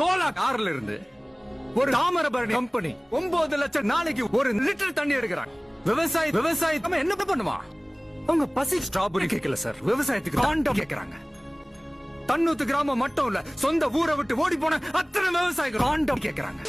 Cola கார்ல இருந்து ஒரு தாமிரபரணி கம்பெனி 9 லட்சம் நாளைக்கு ஒரு லிட்டர் தண்ணி எடுக்கிறாங்க. விவசாயி என்ன பண்ணுவான்? அவங்க பசி ஸ்ட்ராபெரி கேட்கல சார், விவசாயத்துக்கு காண்டம் கேட்கறாங்க. தன்னூத்து கிராமம் மட்டும் இல்ல, சொந்த ஊரை விட்டு ஓடி போன அத்தனை விவசாயிகள் காண்டம் கேட்கறாங்க.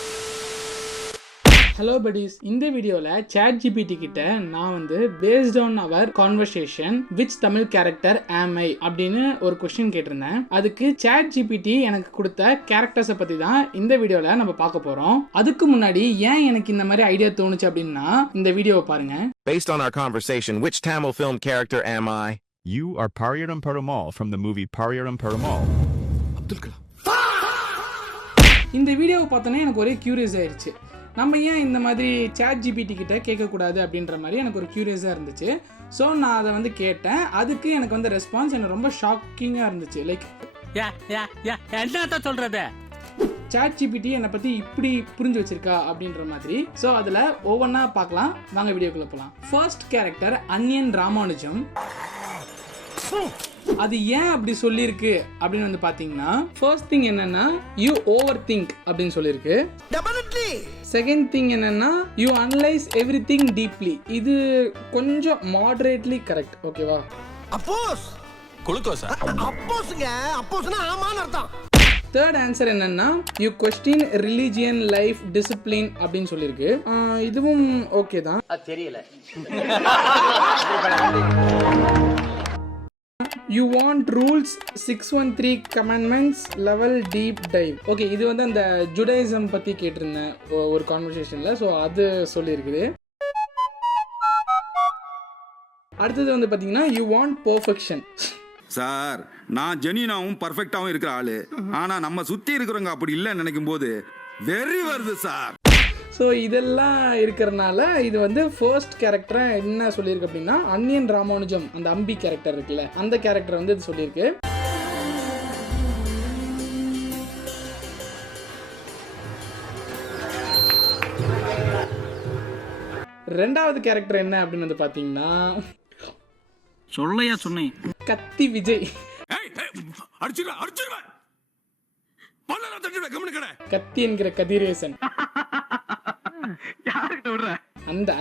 ஹலோ buddies, இந்த வீடியோவில் ChatGPT கிட்ட நான் வந்து paste on our conversation which Tamil character am I அப்படின்னு ஒரு கொஸ்டின் கேட்டிருந்தேன். அதுக்கு ChatGPT எனக்கு கொடுத்த கேரக்டர்ஸை பற்றி தான் இந்த வீடியோவில் நம்ம பார்க்க போகிறோம். அதுக்கு முன்னாடி ஏன் எனக்கு இந்த மாதிரி ஐடியா தோணுச்சு அப்படின்னா இந்த வீடியோவை பாருங்க. Based on our conversation, which Tamil film character am I? You are Pariyaram Perumal from the movie Pariyaram Perumal. Abdul Kalam. இந்த வீடியோவை பார்த்தோன்னே எனக்கு ஒரே கியூரியஸ் ஆயிடுச்சு. நம்ம ஏன் இந்த மாதிரி ChatGPT கிட்ட கேட்கக்கூடாது அப்படின்ற மாதிரி எனக்கு ஒரு கியூரியஸாக இருந்துச்சு. ஸோ நான் அதை வந்து கேட்டேன். அதுக்கு எனக்கு வந்து ரெஸ்பான்ஸ் எனக்கு ரொம்ப ஷாக்கிங்காக இருந்துச்சு. லைக் என்ன சொல்றது, ChatGPT என்னை பற்றி இப்படி புரிஞ்சு வச்சிருக்கா அப்படின்ற மாதிரி. ஸோ அதில் ஒவ்வொன்றா பார்க்கலாம், வாங்க வீடியோக்குள்ளே போகலாம். First character Anniyan Ramanujam. அது ஏன் அப்படி சொல்லியிருக்கு அப்படின்னு வந்து பார்த்தீங்கன்னா, ஃபர்ஸ்ட் திங் என்னன்னா யூ ஓவர் திங்க் அப்படின்னு சொல்லியிருக்கு. செகண்ட் திங் என்னன்னா you analyse everything deeply. இது கொஞ்சம் மாடரேட்லி கரெக்ட், ஓகேவா? தேர்ட் ஆன்சர் என்னன்னா you question religion life discipline அப்படின்னு சொல்லியிருக்கு. இதுவும் ஓகே தான். தெரியல. You want rules 613 commandments level deep dive. Okay, இது வந்து அந்த ஜுடாயிசம் பற்றி கேட்டிருந்தேன் ஒரு கான்வர்சேஷனில். ஸோ அது சொல்லியிருக்குது. அடுத்தது வந்து பார்த்தீங்கன்னா யூ வாண்ட் பர்ஃபெக்ஷன். சார், நான் ஜெனியூனாவும் பர்ஃபெக்டாகவும் இருக்கிற ஆளு. ஆனால் நம்ம சுற்றி இருக்கிறவங்க அப்படி இல்லைன்னு நினைக்கும் போது வெறி வருது சார். ஸோ இதெல்லாம் இருக்கிறனால இது வந்து ஃபர்ஸ்ட் கேரக்டரை என்ன சொல்லியிருக்கு அப்படின்னா அன்னியன் ராமானுஜம், அந்த அம்பி கேரக்டர் இருக்குல்ல, அந்த கேரக்டர் வந்து இது சொல்லியிருக்கு. ரெண்டாவது கேரக்டர் என்ன அப்படின்னு வந்து பார்த்தீங்கன்னா சொல்லையா சொன்னேன், கத்தி விஜய். கத்தி என்கிற கதிரேசன்,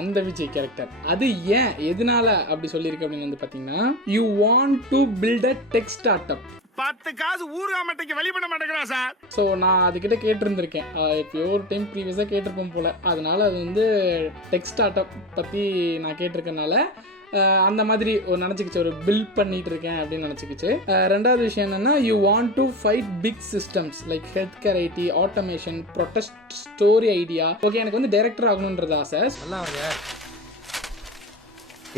அந்த விஜய் கேரக்டர். அது ஏன் எதனால அப்படி சொல்லியிருக்கு அப்படின்னு வந்து பாத்தீங்கன்னா you want to build a tech startup. 10 காசு ஊர்காமட்டைக்கு வெளி பண்ண மாட்டேங்கிறா சார். ஸோ நான் அதுக்கிட்ட கேட்டிருந்திருக்கேன், எப்பயோ ஒரு டைம் ப்ரீவியஸாக கேட்டிருப்போம் போல. அதனால அது வந்து டெக் ஸ்டார்ட் அப் பற்றி நான் கேட்டிருக்கனால அந்த மாதிரி ஒரு நினச்சிக்கிச்சு, ஒரு பில்ட் பண்ணிட்டு இருக்கேன் அப்படின்னு நினச்சிக்கிச்சு. ரெண்டாவது விஷயம் என்னன்னா you want to fight big systems like health care, IT, automation, protest, story idea. Okay, எனக்கு வந்து டைரக்டர் ஆகணுன்றது ஆசை.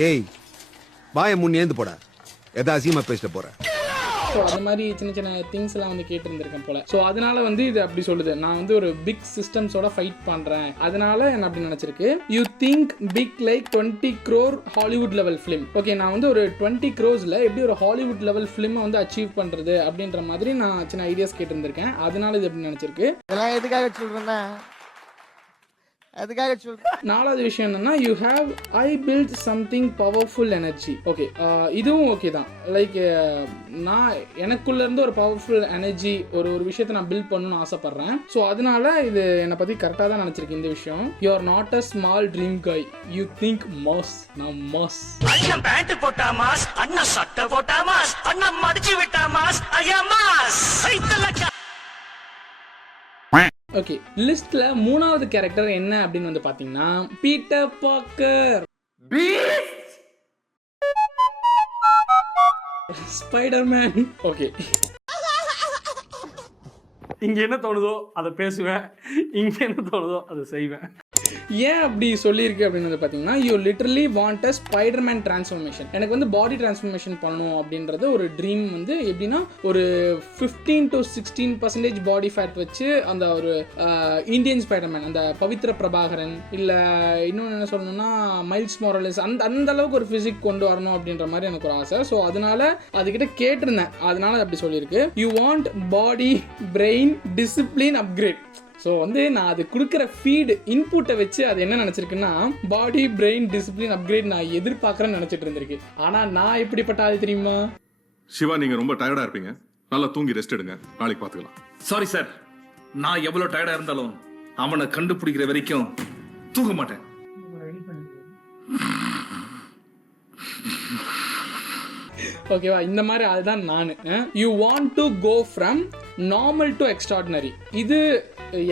ஏய், வாயை முன்னேந்து போட, எதா அசியமா பேசிட்டு போற. ஸோ அது மாதிரி சின்ன சின்ன திங்ஸ் எல்லாம் வந்து கேட்டிருந்திருக்கேன் போல. ஸோ அதனால வந்து இது அப்படி சொல்லுது, நான் வந்து ஒரு பிக் சிஸ்டம்ஸோட ஃபைட் பண்றேன், அதனால என்ன அப்படி நினைச்சிருக்கு. You think big like 20 crore Hollywood level film. Okay, நான் வந்து ஒரு 20 crores எப்படி ஒரு ஹாலிவுட் லெவல் ஃபிலிமை வந்து அச்சீவ் பண்றது அப்படின்ற மாதிரி நான் சின்ன ஐடியாஸ் கேட்டிருந்திருக்கேன். அதனால இது அப்படி நினைச்சிருக்கு. எதுக்காக சொல்றேன்னா அதுக்காக சொல்றேன். நாலாவது விஷயம் என்னன்னா you have I build something powerful energy. Okay, இதுவும் ஓகே தான். லைக் நான் எனக்குள்ள இருந்து ஒரு பவர்ஃபுல் எனர்ஜி, ஒரு விஷயத்தை நான் பில்ட் பண்ணணும்னு ஆசைப்படுறேன். ஸோ அதனால இது என்னை பத்தி கரெக்டாக தான் நினைச்சிருக்கு இந்த விஷயம். You are not a small dream guy, you think mass. நான் மாஸ். அண்ணன் பேண்ட் போட்டா மாஸ், அண்ணன் சட்டை போட்டா மாஸ், அண்ணன் மடிச்சு விட்டா மாஸ், ஐயா மாஸ். ஓகே, லிஸ்ட்ல மூணாவது கேரக்டர் என்ன அப்படின்னு வந்து பாத்தீங்கன்னா பீட்டர் பார்க்கர், ஸ்பைடர்மேன். ஓகே, இங்க என்ன தோணுதோ அதை பேசுவேன், இங்க என்ன தோணுதோ அதை செய்வேன். ஏன் அப்படி சொல்லியிருக்கு அப்படின்னு வந்து பார்த்தீங்கன்னா you literally want a Spiderman transformation. எனக்கு வந்து பாடி டிரான்ஸ்ஃபர்மேஷன் பண்ணணும் அப்படின்றது ஒரு ட்ரீம். வந்து எப்படின்னா ஒரு 15 to 16% பாடி ஃபேட் வச்சு அந்த ஒரு இந்தியன் ஸ்பைடர்மேன், அந்த பவித்ர பிரபாகரன், இல்லை இன்னொன்று என்ன சொல்லணும்னா மைல்ஸ் மொரலிஸ், அந்த அளவுக்கு ஒரு ஃபிசிக் கொண்டு வரணும் அப்படின்ற மாதிரி எனக்கு ஒரு ஆசை. ஸோ அதனால அதுக்கிட்ட கேட்டிருந்தேன், அதனால அப்படி சொல்லியிருக்கு. You want body, brain, discipline upgrade. So வந்து நான் அது கொடுக்குற ஃபீடு இன்புட்டை வச்சு அது என்ன நினச்சிருக்குன்னா பாடி, பிரெயின், டிசிப்ளின் அப்கிரேட் நான் எதிர்பார்க்குறேன்னு நினச்சிட்டு இருந்திருக்கு. ஆனால் நான் எப்படிப்பட்ட ஆள் தெரியுமா? சிவா, நீங்க ரொம்ப டயர்டா இருப்பீங்க, நல்லா தூங்கி ரெஸ்ட் எடுங்க, நாளைக்கு பார்த்துக்கலாம். சாரி சார், நான் எவ்வளவு டயர்டா இருந்தாலும் அவனை கண்டுபிடிக்கிற வரைக்கும் தூங்க மாட்டேன். ஓகேவா? இந்த மாதிரி அதுதான் நான். You want to go from normal to extraordinary. இது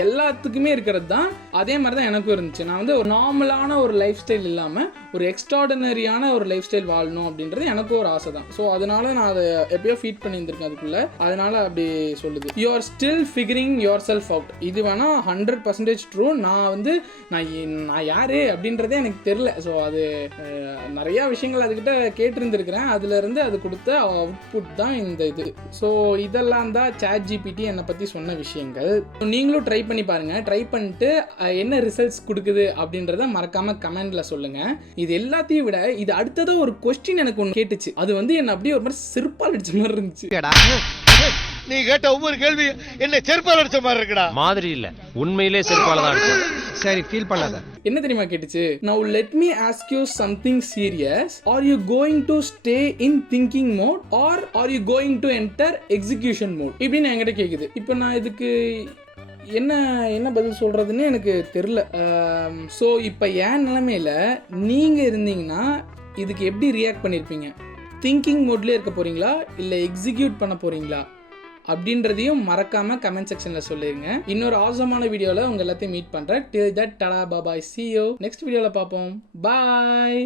எல்லாத்துக்குமே இருக்கிறது தான். அதே மாதிரி தான் எனக்கும் இருந்துச்சு. நான் வந்து ஒரு நார்மலான ஒரு லைஃப் ஸ்டைல் இல்லாமல் ஒரு எக்ஸ்ட்ராடினரியான ஒரு லைஃப் ஸ்டைல் வாழணும் அப்படின்றது எனக்கும் ஒரு ஆசை தான். ஸோ அதனால நான் அதை எப்பயோ ஃபீட் பண்ணியிருந்திருக்கேன் அதுக்குள்ளே. அதனால அப்படி சொல்லுது. You are still figuring your self out. இது வேணால் 100% ட்ரூ. நான் வந்து நான் யார் அப்படின்றதே எனக்கு தெரில. ஸோ அது நிறையா விஷயங்கள் அதுக்கிட்ட கேட்டிருந்துருக்கிறேன். அதுலேருந்து அது கொடுத்த அவுட்புட் தான் இந்த இது. ஸோ இதெல்லாம் தான் ChatGPT என்னை பற்றி சொன்ன விஷயங்கள். நீங்களும் ட்ரை பண்ணி பாருங்கள். ட்ரை பண்ணிட்டு என்ன ரிசல்ட்ஸ் கொடுக்குது அப்படின்றத மறக்காமல் கமெண்டில் சொல்லுங்கள். இது எல்லாத்தையும் விட இது அடுத்ததாக ஒரு கொஸ்டின் எனக்கு ஒன்று கேட்டுச்சு. அது வந்து என்ன அப்படியே ஒரு மாதிரி செருப்பால் அடிச்ச மாதிரி இருந்துச்சு. நீ கேட்ட ஒவ்வொரு கேள்வி என்ன செருப்பால் அடிச்ச மாதிரி இருக்குடா. மாதிரி இல்ல, உண்மையிலே செருப்பால தான் அடிச்சேன். சரி, ஃபீல் பண்ணாத. என்ன தெரியுமா கேட்டுச்சு? Now let me ask you something serious. Are you going to stay in thinking mode or are you going to enter execution mode? இப்படின்னு என்கிட்ட கேட்குது. இப்போ நான் இதுக்கு என்ன பதில் சொல்கிறதுன்னு எனக்கு தெரில. ஸோ இப்போ என் நிலைமையில் நீங்கள் இருந்தீங்கன்னா இதுக்கு எப்படி ரியாக்ட் பண்ணியிருப்பீங்க? திங்கிங் மோட்லேயே இருக்க போகிறீங்களா இல்லை எக்ஸிக்யூட் பண்ண போகிறீங்களா அப்படின்றதையும் மறக்காமல் கமெண்ட் செக்ஷனில் சொல்லிடுங்க. இன்னொரு ஆசமான வீடியோவில் உங்கள் எல்லாத்தையும் மீட் பண்ணுறேன். Till that, tada, bye bye, see you. Next வீடியோவில் பார்ப்போம். பாய்.